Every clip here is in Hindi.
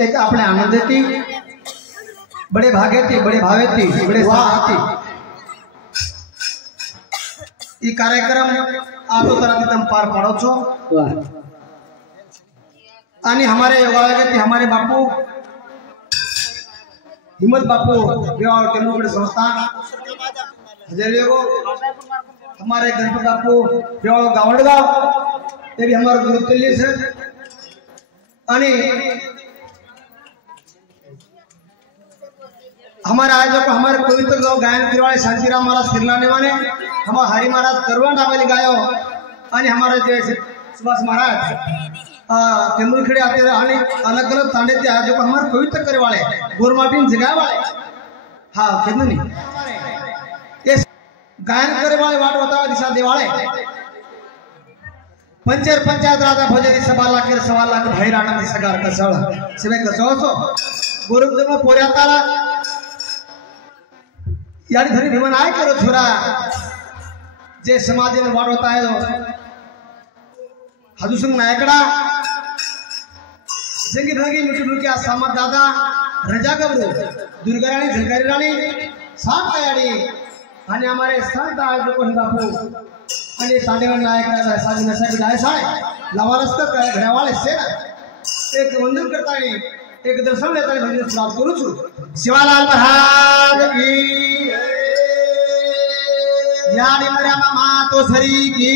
एक अपने आनंद थी, बड़े भागे थी, बड़े भावे थी, बड़े थी। ये कार्यक्रम आतो तरह तुम पार पाड़ो छो। आणि हमारे योगालय हमारे बापू हिम्मत बापू टेम्बुगढ़ संस्थान हमारे गणपत बापू गावड़गांव ये भी हमारे गुरुतुल्य से हमारे आयोजक हमारे पवित्र गायन करने वाले शांतिराम महाराज खिरलाने वाले हमारे हरि महाराज करवा डाबली गायो हमारे जो सुभाष महाराज तेंदुलखेड़े आते हैं अलग अलग तांडे थे आयोजक हमारे पवित्र करे वाले गोरमाटीन जगह वाले हाँ कहते नहीं ये गायन करे वाले वाट बतावा दिशा दे वाले पंचर पंचायत राजा भोजरी सवा लाख भाई राणा सगार कसळ सिवे कसळसो गोरमजन्म पोऱ्या तारा यानी धरी भीमन आय करो छोरा जे समाज में वाट होता है हदुसंग नायकड़ा संगीत भंगी मिठी मुलक्या सामत दादा रजा गबरू दुर्गा राणी झलकारी राणी सात तयारी आणि हमारे संत आयोजक बापू आणि साडेवन नायक साधी नशा की साय लवारस्त घड्या वाले से एक वंदन करता एक दर्शन लेता भजन प्राप्त करू छु शिवालाल महाराज की यानी मर्या मामा तो सरी की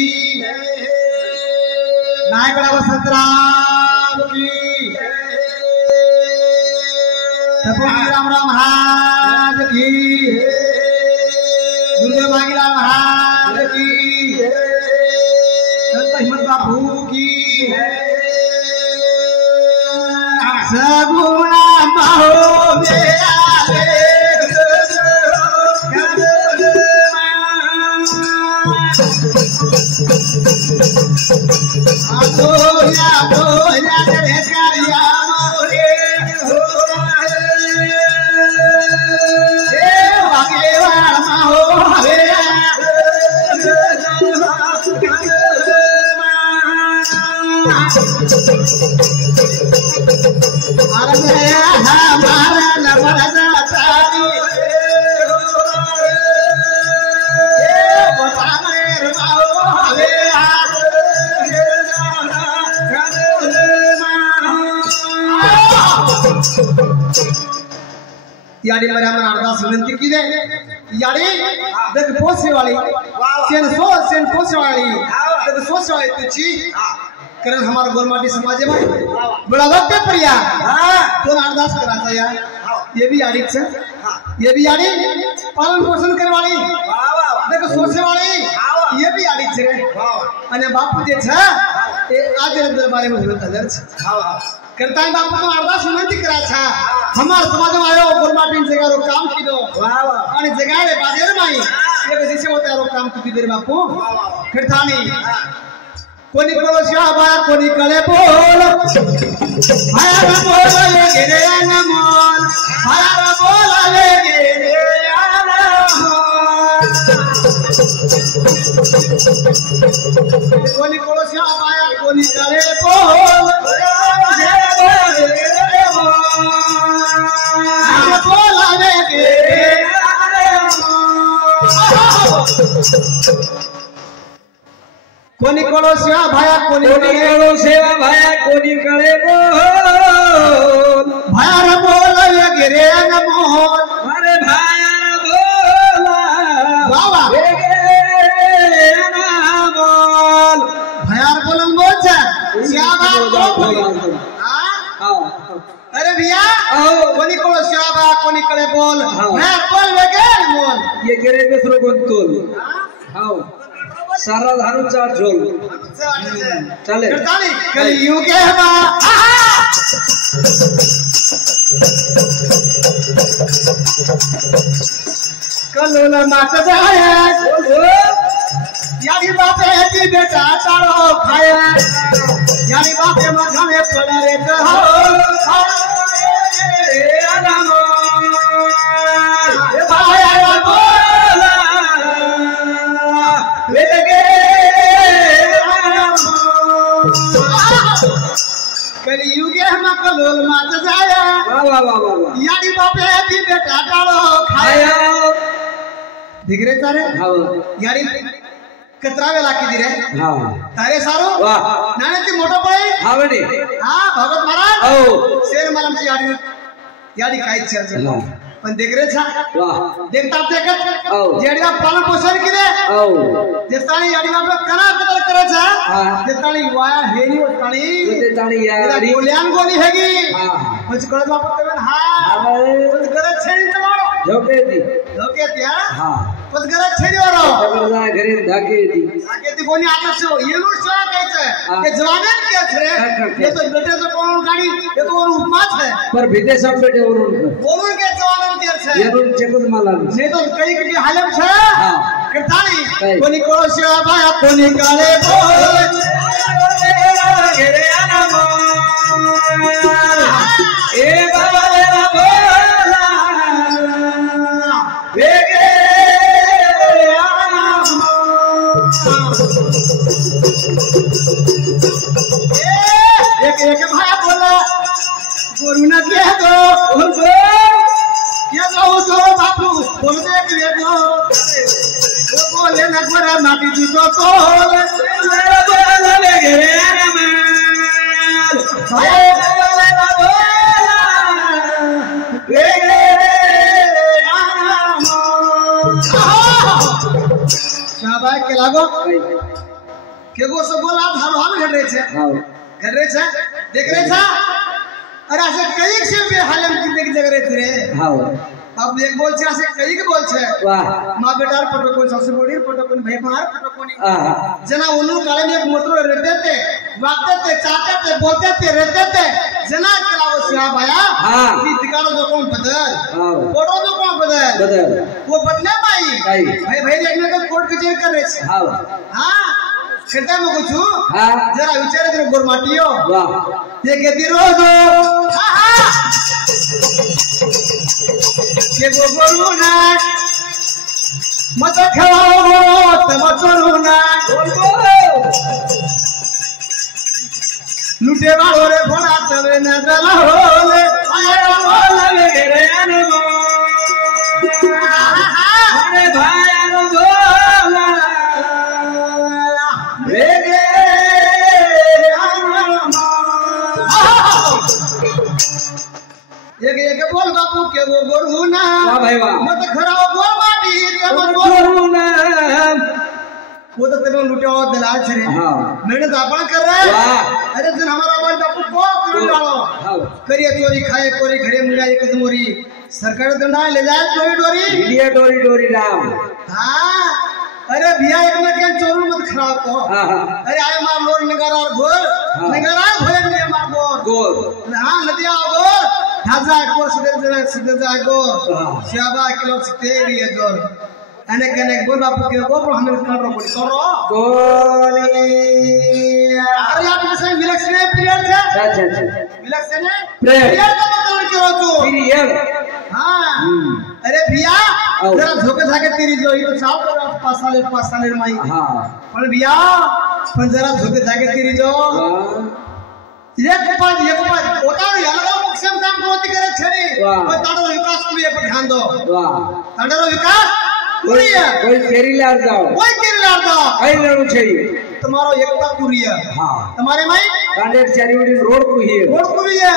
नायकड़ा वसंतराम की राम राम महाराज की दुर्गा मांगीलाल महाराज की संत हिम्मत बापू की सगुना बाहो याड़ी मर्या मन अरदास विनंती की दे याड़ी देख पोसे वाली सेन पोसे वाली देख सोच वाली तुझी करण हमारा गोरमाटी समाज में बड़ा वक्त प्रिया तो अरदास कराता यार ये भी याड़ी से ये भी याड़ी पालन पोषण करने वाली देखो सोचे वाली ये भी याड़ी से अने बापू जे छे ए आज दरबार में होता दर्ज करता है बापू तो अरदास विनंती करा छा हमार समाज में आयो गोरमाटी जगह रो काम की दो आणि जगह रे बाजेर माई ये दिसे होता रो काम की देर बापू करतानी कोनी को शाबा कोनी कले बोल हरा बोल ले गिरे अनमोल हरा बोल ले गिरे अनमोल कोनी को शाबा कोनी कले बोल हरा बोल ले गिरे अनमोल कोनी कलो सेवा भाया कोनी कलो सेवा भाया कोनी करे बोल भाया रे बोल ये गिरे न मोहन अरे भाया रे बोल बाबा रे गिरे न बोल भाया रे बोलन बोल छे सेवा बोल हां अरे भैया कोनी कलो सेवा भाया कोनी करे बोल भाया बोल ले गिरे मोहन ये गिरे दूसरो कोन तोल हां सारा धारू चार झोल चले कलियुग के कलोला माता जाए यानी बातें है कि बेटा तारो खाया यानी बातें मखाने पड़े कहो आराम कलियुग कलोल मात जाया वाह वाह वाह वाह याडी बापे दी बेटा डालो खाया दिगरे तारे हां याडी कतरा वेला किदी रे हां तारे सारो वाह नाने ती मोठो पळे हां बडी हां भगत महाराज औ शेर मलमची याडी काय चर्चा हां पण दिगरे छा वाह देखता देखत औ जेडीवा पालन पोषण किदे औ जेताणी याडी बाप कना कदर करे छा हां जेताणी वाया हेनी ओताणी ते ताणी याडी गोल्यान गोली हेगी हां मच कळत बाप तवेन हां हां पण गरज छेनी तुम्हारो झोके दी लोके त्या हां पण गरज छेनी वारो जबरदा घरी धाके दी आगे ती कोणी आता छो येलू छो कहते के जवाने के छरे ये तो बेटे से कोण गाड़ी ये तो और उपमा है पर विदेश में बैठे और के जवाने के छे ये तो चकुल माला नहीं तो कई की हालत छे हां करतानी कोनी कोरो से भाया कोनी काले बोल घेरे आना ए बाबा रे बोला वेगे एक एक भाया बोला गुरु न कह दो क्या कहो तो बापू बोल दे के दो वो बोले न गोरा माटी दी तो मेरा बोल ले घेरे रमान भाई बोले न बोला रे शाबाश के लागो के गो सब बोला हाल हाल घट रहे छे हां घट रहे छे देख रहे छे अरे ऐसे कई से भी हालम की देख जग रहे थे हां अब एक बोल छे ऐसे कई के बोल छे वाह मां बेटा फोटो कोन सबसे बड़ी फोटो कोन भाई मार फोटो कोनी हां जना उन्नु काले में एक मोत्र रहते थे वागते थे चाहते थे बोलते थे रहते थे जना केला वो सिया भाया हां की दिकालो जो कौन बदल हां फोटो जो कौन बदल वो बदले भाई भाई देखने का कोर्ट कचेरी कर रहे छे हां हां कहता मैं कुछ हां जरा विचारे तेरे गोरमाटियो वाह ये कहती रोजो हां ये गोगोरू ना मत खाओ मत ना लुटे वालो रे भोला तवे न दला होले आया बोले रे अनमो अरे भाई बोला रे एक बोल बापू के वो गोरू ना वाह भाई वाह मत खराब गो माटी के मत गोरू ना वो तो तेरे लुटे और दलाल छे हां मैंने तो अपन कर रहा है वाह अरे दिन हमारा बाल बापू को कर डालो हां करिए चोरी खाए कोरी घरे मुंडा एक दमोरी सरकार दंडा ले जाए चोरी डोरी इंडिया डोरी डोरी राम हां अरे भैया एक में के चोरू मत खराब को हां अरे आए मार लोर नगरा और घोर नगरा भोले में मार गोर हां नदिया गोर ढाजा को सुदे जा गोर शाबा किलो सकते भी है जोर अनेक अनेक बोल बापू के गोबर हमें कर रो बोली करो गोली अरे आप जैसे इलेक्शन पीरियड है अच्छा इलेक्शन पीरियड का मतलब क्यों तो पीरियड हां अरे भैया जरा झोके धाके तेरी जो ये तो साफ करो 5 साल माई हां पर भैया पण जरा झोके धाके तेरी जो एक पास होता है अलग अलग मुख्यम काम कोती करे छरी और ताड़ो विकास के लिए ध्यान दो वाह ताड़ो विकास पूरी है कोई केरी लार जाओ आई लड़ू छई तुम्हारो एकता पूरी है हां तुम्हारे माई कांडेर चारीवड़ी रोड को ही है रोड को भी है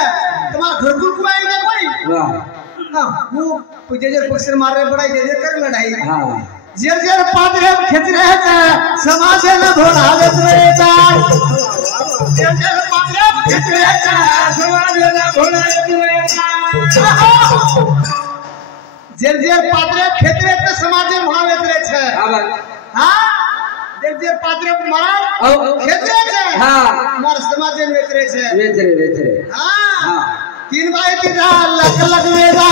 तुम्हारा घर को आई ना कोई वाह हां वो जे पक्षर मार रहे बड़ा जे कर लड़ाई हां जे पादरे खेच रहे थे समाज न भोड़ावे बेटा जे पादरे खेच रहे थे समाज न भोड़ावे बेटा जे पादरे खेच रहे थे समाज न भोड़ावे बेटा हां जे पादरे मार खेच रहे थे हां मार समाज न वेच रहे हां 3 बाय 3 लख वेदा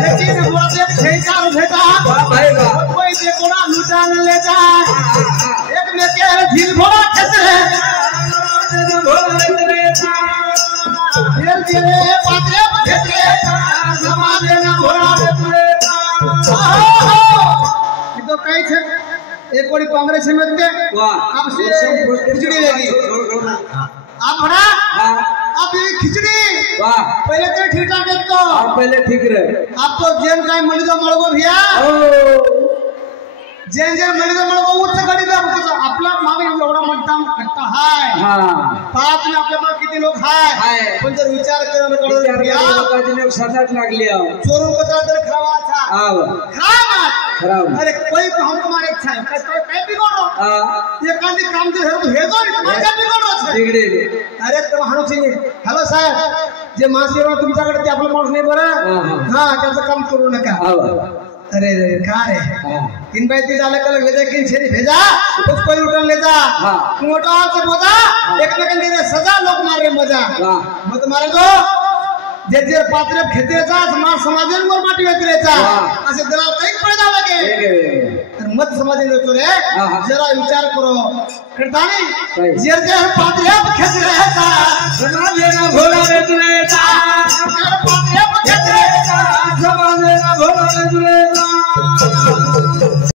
लेकिन मोरे ठेका भेटा भाई वाह कोई जे कोड़ा लुटा न ले जा एक में के झील भोला खतरे दिल दिले पात्रे खतरे समाज न भोला खतरे तो कई छे एक कोड़ी कांग्रेस में वाह अब से खिचड़ी लेगी आप भरा आप ये खिचड़ी वाह पहले तो ठीक ठाक है तो आप पहले ठीक रहे आप तो जेन काय मळी दो मळगो भैया जेन जेन मळी दो मळगो उठ गडी दो आपला मागे एवढा मतदान कट्टा हाय हां पाच में आपल्या मागे किती लोक हाय पण जर विचार करून कळलं भैया लोकांनी सदाच लागली आहो चोरून पत्र तर खावाचा आव खराब अरे कोई को हम तुम्हारे इच्छा है काय बिगड़ो ये कांदी काम जे हे तो माझा बिगड़ो छे बिगडे अरे तो हाणू सिंह हॅलो साहेब जे मासेवा तुमच्याकडे ते आपला माणूस नाही बरं हां त्याचं काम करू नका अरे का रे तीन भाई तीन अलग अलग भेजा किन छेरी भेजा कुछ कोई उठन ले जा मोटा से बोदा एक लेकिन दे सजा लोग मारे मजा मत मारे तो जे जे पात्र खेतेचा समाज समाजन वर माटी वेतरेचा असे दलाल काही पैदा लागे तर मत समाजन तो रे जरा विचार करो करता नहीं जे जे पात्र खेतेचा समाजन भोला वेतरेचा पात्र खेतेचा समाजन भोला वेतरेचा